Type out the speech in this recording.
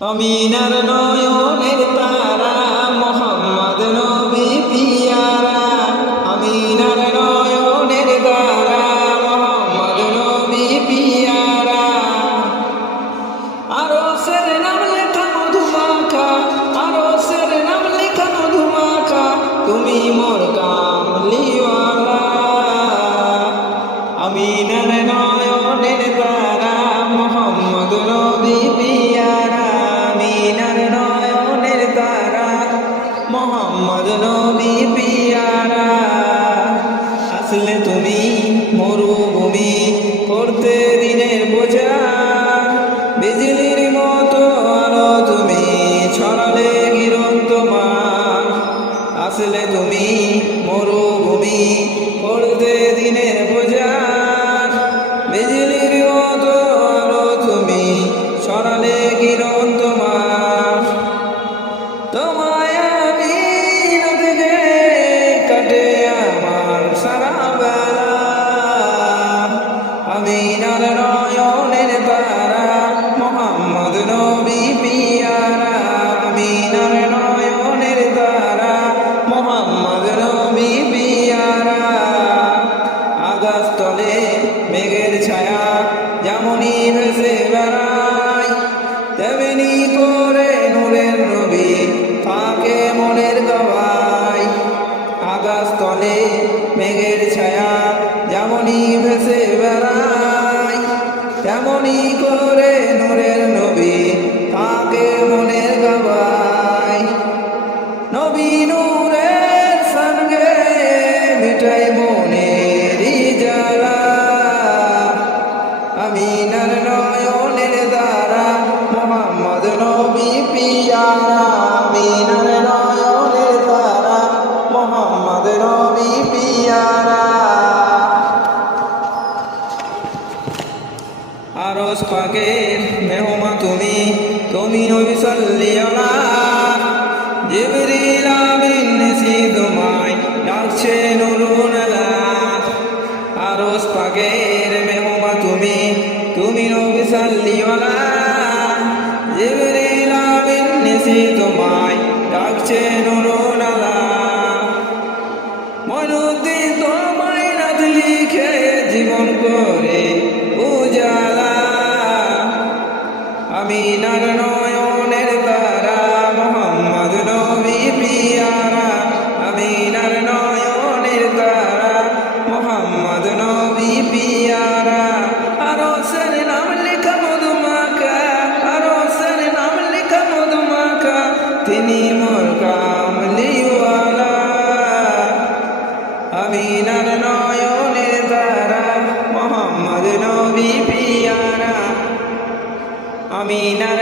আমিনার নয়নের তারা মোহাম্মদ নবী পিয়ারা। আমিনার নয়নের তারা মোহাম্মদ নবী পিয়ারা। আরশের নাম লেখা মধুমাখা, আরশের নাম লেখা মধুমাখা, তুমি মোর কামলিওয়ালা। আমিনার নয়নের তারা মোহাম্মদ নবী পিয়ারা। আমিনার নয়নের তারা মোহাম্মদ নবী পিয়ারা। আসলে তুমি মরুভূমি করতে দিনের বোঝা, বিজলির মতো আলো তুমি ছড়ালে কিরণ তোমার। আসলে তুমি মরুভূমি করতে দিনের বোঝা, বিজলির মতো আলো তুমি ছড়ালে কিরণ তোমার। তোমায় আমি নদীতে কাটে আমার সারা বেলা। আমিনার নয়নের তারা মোহাম্মদ নবী পিয়ারা। আমিনার নয়নের তারা মোহাম্মদ নবী পিয়ারা। আকাশতলে মেঘের ছায়া যেমনই ভেসে বেড়ায়, তেমনি করে নূরের নবী থাকে মনের গাওয়ায়। আকাশতলে মেঘের ছায়া যেমনই ভেসে বেড়ায়, তেমনি করে নূরের নবী থাকে মনের গাওয়ায়। নবী নূরের সঙ্গে মিটাই মনেরই জ্বালা। আমিনার নয়নের দ্বারা মোহাম্মদ নবী পিয়ারা। আমিনার নয়নের দ্বারা মোহাম্মদ নবী পিয়ারা। আরশ পাকের মেহমা তুমি, তুমি নবী সাল্লিয়ালা। জিবরিল আমিন নেসি তোমায় ডাকছে নুরুন আলা। আরশ পাকের মেহমা তুমি, তুমি নবী সাল্লিয়ালা। জিবরিল আমিন নেসি তোমায় ডাকছে নুরুন আলা। মনুদ্দিন তোমায় নাত লিখে জীবন করে উজালা। আমিনার নয়নের তারা মোহাম্মদ নবী পিয়ারা। আমিনার নয়নের তারা মোহাম্মদ নবী পিয়ারা। আরশের নাম লেখা মধুমাখা, আরশের নাম লেখা মধুমাখা, তিনি মোর কামলিওয়ালা। আমিনার নয়নের তারা মোহাম্মদ নবী পিয়ারা। আমিনার